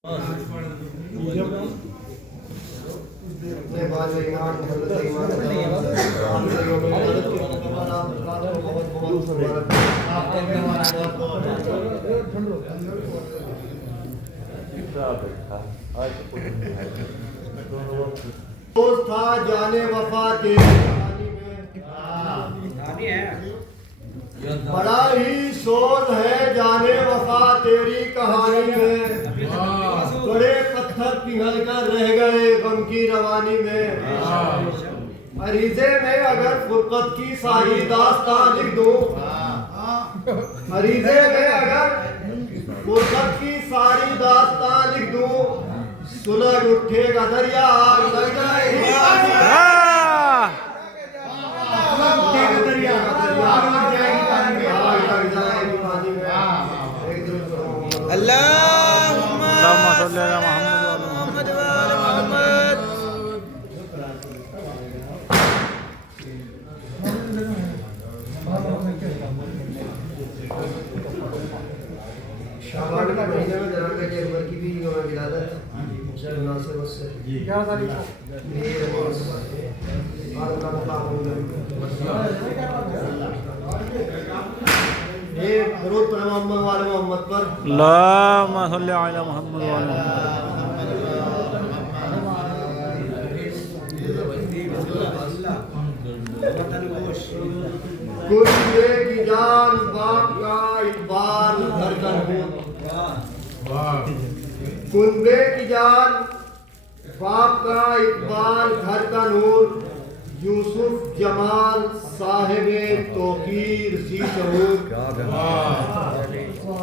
दोस्त था जाने वफा के बड़ा ही सोच है जाने वफा तेरी कहानी में। बड़े पत्थर पिघल कर रह गए गम की रवानी में। अरीजे में अगर फुरकत की सारी दास्तां लिख दूं, अरीजे में अगर फुरकत की सारी दास्तां लिख दूं, सुलग उठेगा दरिया आग लग जाएगी। अल्लाहुम्मा सल्ली अला मुहम्मद व आले मुहम्मद। शाबान के महीने में जनाब अकबर की भी विलादत मुनासिब से 11 तारीख को दरूद मोहम्मद वाले मोहम्मद पर अल्लाहुम्मा सल्ली अला मुहम्मद व आले कुंबे की जान बाप का इकबाल घर का नूर। कुंबे की जान बाप का इकबाल घर का नूर। यूसुफ जमाल साहिबे तौकीर सी शऊर।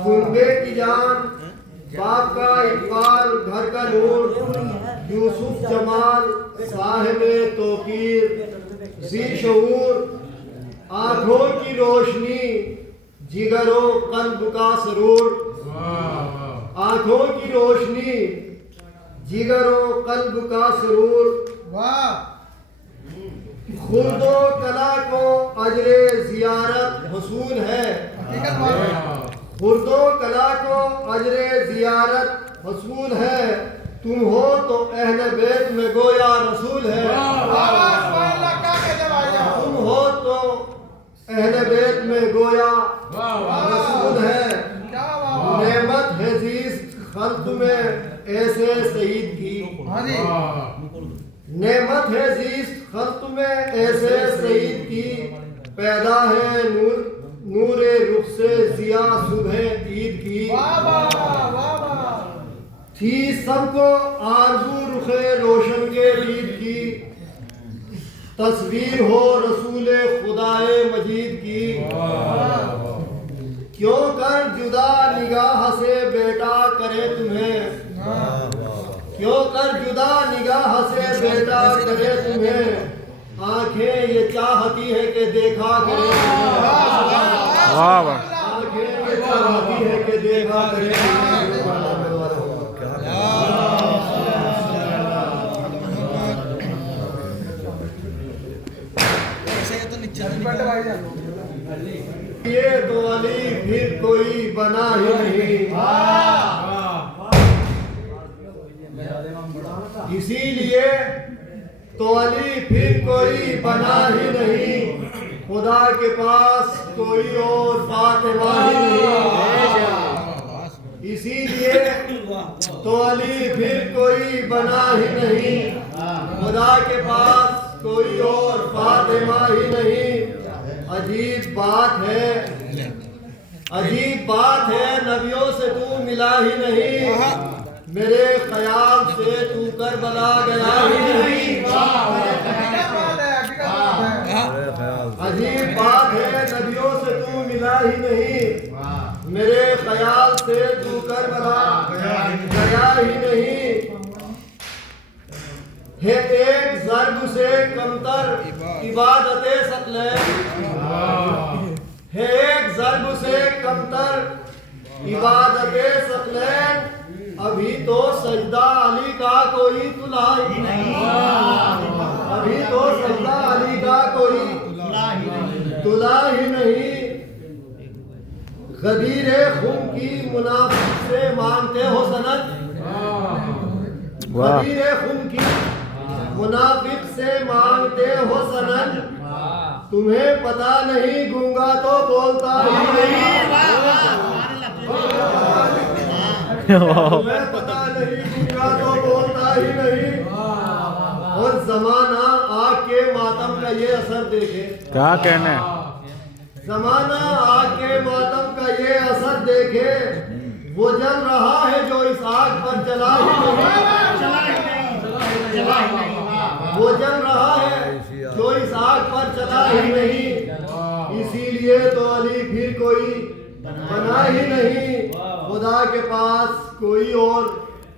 कुंबे की जान बाप का इकबाल घर का नूर। यूसुफ जमाल साहिबे तौकीर सी शऊर। आंखों की रोशनी जिगरो कल्ब का सरूर। आंखों की रोशनी जिगरो कल्ब का सरूर। खुर्दो कला को अजरे जियारत हसूल है। खुर्दो कला को अजरे जियारत हसूल है। तुम हो तो अहले बैत में गोया रसूल है। तुम हो तो अहले बैत में गोया रसूल है। नेमत है जीस्त खल्क में ऐसे सईद की। नेमत है जीस्त खल्क में ऐसे सईद की। पैदा है नूरे रुख से जिया सुबह ईद की। थी सबको आरज़ू रुखे रोशन के ईद की। तस्वीर हो रसूले खुदाए मजीद की। क्यों कर जुदा निगाह से बेटा करे तुम्हें। क्यों कर जुदा निगाह से बेटा करे तुम्हें। आंखें ये चाहती है कि देखा करे। आंखें ये चाहती है कि देखा करे। ये तो अली फिर कोई बना ही नहीं। इसीलिए तो अली फिर कोई बना ही नहीं। खुदा के पास कोई और फातिमा ही नहीं। इसीलिए तो अली फिर कोई बना ही नहीं। खुदा के पास कोई और फातिमा ही नहीं। अजीब बात है नबियों से तू मिला ही नहीं। मेरे ख्याल से तू करबला गया ही नहीं। अजीब बात है नबियों से तू मिला ही नहीं। मेरे ख्याल से तू करबला गया ही नहीं। है एक ज़र्ब से कमतर इबादते सकलैन। है एक ज़र्ब से कमतर इबादते सकलैन। अभी तो सजदा अली का कोई तुला ही नहीं। अभी तो सजदा अली का कोई तुला ही नहीं। गदीरे खून की मुनाफिक से मांगते हो सनद। वाह। खदीरे खून की मुनाफिक से मांगते हो सनन, तुम्हें पता नहीं गूंगा तो बोलता ही नहीं। तुम्हें पता नहीं गूंगा तो बोलता ही नहीं। और जमाना आग के मातम का ये असर देखे, क्या कहने। जमाना आग के मातम का ये असर देखे, वो जल रहा है जो इस आग पर चला ही नहीं। वो जल रहा है जो इस आग पर चला ही नहीं। इसीलिए तो अली फिर कोई बना ही नहीं, खुदा के पास कोई और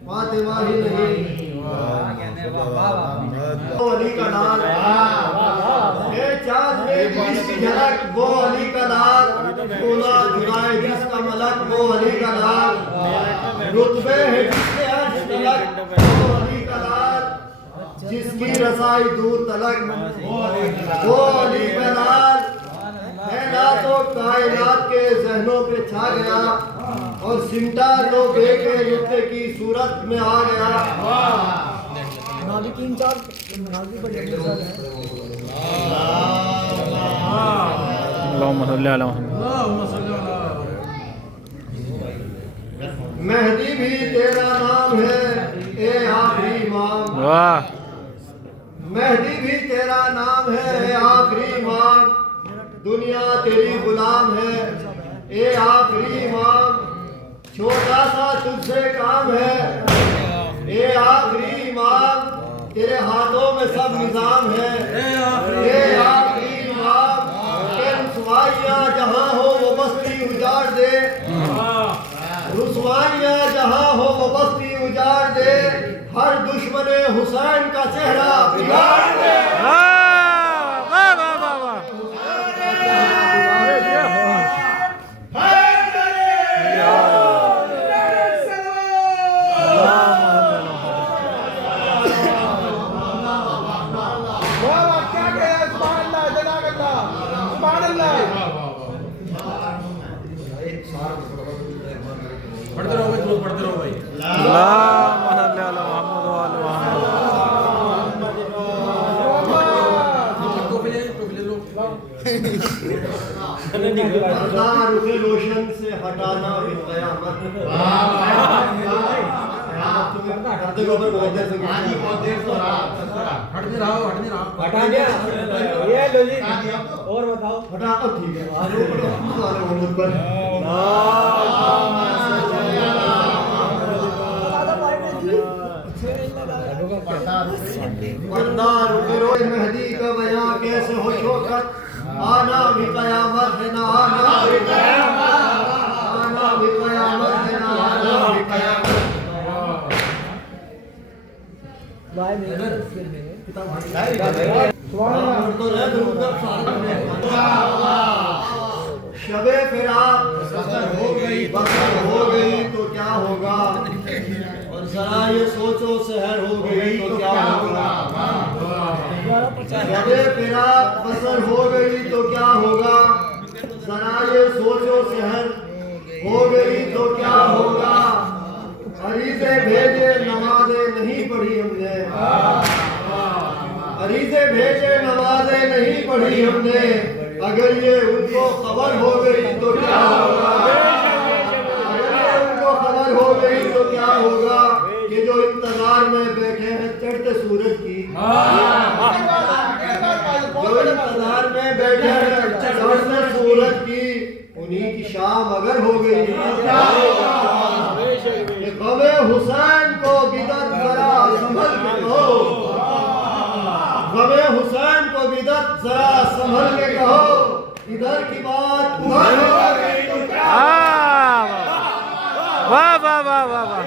फातिमा ही नहीं। वो अली का लाल, चाँद में जिसकी झलक वो अली का लाल, खुदा जुदाए जिसका मलक वो अली का लाल, रुतबे है जिसके अर्श तलक वो अली का लाल, जिसकी रसाई दूर तलक वो अली का लाल। फैला तो कायनात के जहनों पे छा गया, और सिमटा तो बेके रुतबे की सूरत में आ गया। अल्लाहुम्मा सल्ली अला मुहम्मद। मेहदी भी तेरा नाम है ए आखिरी इमाम, वाह। मेहदी भी तेरा नाम है ए आखिरी इमाम, दुनिया तेरी गुलाम है ए आखिरी इमाम। छोटा सा तुझसे काम है ए आखिरी इमाम, तेरे हाथों में सब निजाम है ए आखिरी इमाम। के रुसवाइयाँ जहाँ हो वो बस्ती उजाड़ दे, रुसवाइयाँ जहाँ हो वो बस्ती उजाड़ दे, हर दुश्मने हुसैन का चेहरा बिगाड़ दे। पढ़ते रहो भाई, पढ़ते रहो भाई। अल्लाहुम्मा सल्ली अला मुहम्मद व आले मुहम्मद। रुखे रोशन से हटाना भी कयामत। करते को पर बहुत देर से हटने रहो, हटने रहो। हटा दिया ये लो जी। और बताओ। हटा अब ठीक है। आज वो पढ़ो मोहम्मद पर। पर्दा रुके रोए मेहदी का बयां कैसे हो शौकत, आना भी कयामत है ना आना भी कयामत, आना भी कयामत है ना आना भी कयामत। शबे फिराक बसर हो गई तो क्या होगा, और जरा ये सोचो सहर हो गई तो क्या होगा। शबे फिराक बसर हो गई तो क्या होगा, जरा ये सोचो सहर हो गई तो क्या होगा। अरीज़े भेजे नमाज़ें नहीं पढ़ी हमने, अरीज़े भेजे नमाज़ें नहीं पढ़ी हमने, अगर ये उनको खबर हो गई तो क्या होगा। अगर ये उनको खबर हो गई तो क्या होगा। ये जो इंतजार में बैठे हैं चढ़ते सूरज की, जो इंतजार में बैठे हैं चढ़ते सूरज की, उन्हीं की शाम अगर हो गई तो क्या होगा। गमे हुसैन को बिदत जरा संभल के कहो, गमे हुसैन को बिदत जरा संभल के कहो, इधर की बात उधर हो गई तो क्या वाह वाह वाह वाह वाह।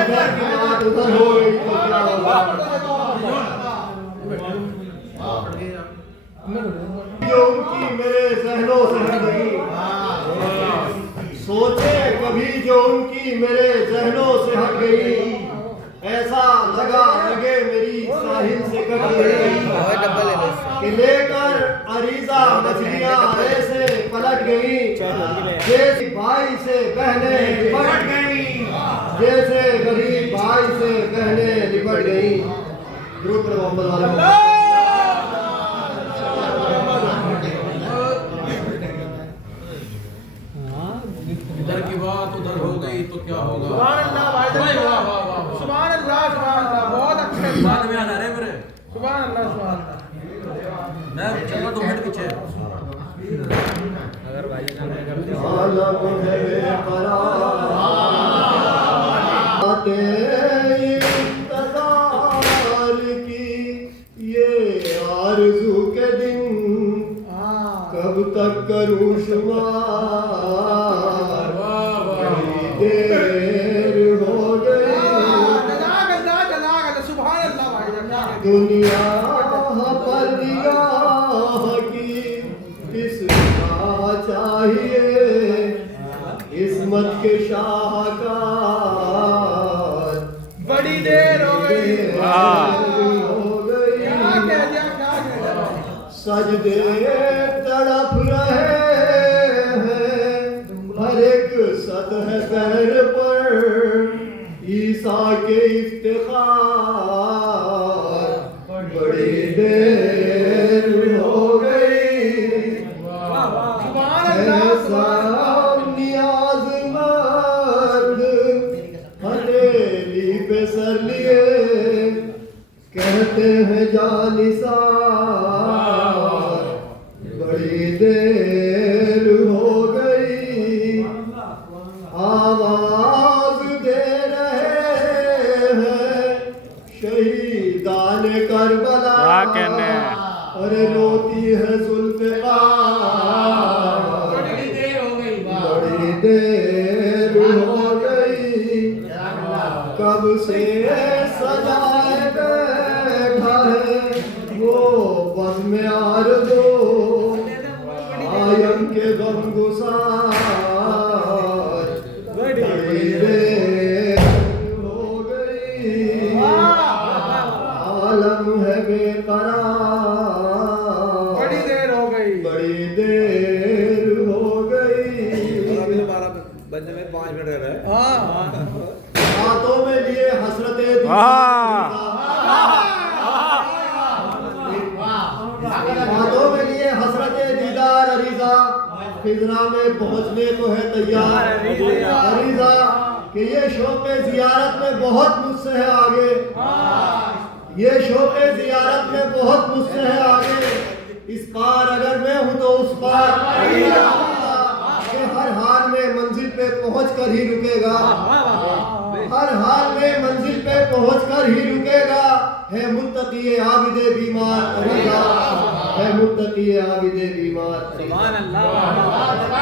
इधर की बात उधर हो गई तो क्या होगा। जो उनकी मेरे जहनों से हट गई, सोचे कभी जो उनकी मेरे जहनों से हट गई, ऐसा लगा लगे मेरी साहिल से कट गई, कि लेकर अरीजा मछलियां ऐसे पलट गई, जैसे भाई से बहने पलट गई, जैसे गरीब भाई से बातें कहने निपट गई। गुरु पर मोहम्मद वाले इधर की बात उधर हो गई तो क्या होगा? सुभान अल्लाह भाईजान, वाह वाह वाह वाह। सुभान अल्लाह, बहुत अच्छे। बाद में आ रहे मेरे। सुभान अल्लाह, सुभान अल्लाह। मैं चलो 2 मिनट पीछे। अगर भाईजान ने कर दिया आलम है बेकरार, आते इंतजार की ये आरज़ू के दिन कब तक करूं शुमार। बड़ी देर हो गई दुनिया पर निगाह की किसका चाहिए किस्मत के शाहकार। बड़ी देर हो गई। हो गई सजदे तड़प रहे हैं हर एक सतह पैर पर ईसा के इफ्तिखार। बड़ी देर हो गई ऐसा नियाज़मंद हथेली पे सर लिए कहते हैं जानिसार। बड़ी देर हो गई आवाज दे रहे हैं शहीदान करबला। क्या कहने? अरे रोती है जुल्फ़िकार। बड़ी देर हो गई। बड़ी देर हो गई कब से सजाए बैठा है वो बज़्म आरज़ू आयम के गमगुसार। बड़ी देर हो गई आलम है बेकरार। बड़ी देर हो गई। बड़ी देर हो गई। अभी तो 12 बजने में 5 मिनट रह रहे। हाथों में लिए हसरते हाथों में लिए हसरते दीदार अरीजा फिजरा में पहुंचने को है तैयार। अरीजा कि ये शौक़ ज़ियारत में बहुत मुझसे है आगे। ये शौक़ ज़ियारत में बहुत मुझसे है आगे। इस पार अगर मैं हूँ तो उस पार कि हर हाल में मंजिल पे पहुँच कर ही रुकेगा। हर हाल में मंजिल पे पहुँच कर ही रुकेगा। है मुत्तकी आबिदे बीमार अरीजा, है मुत्तकी आबिदे बीमार। सुभान अल्लाह।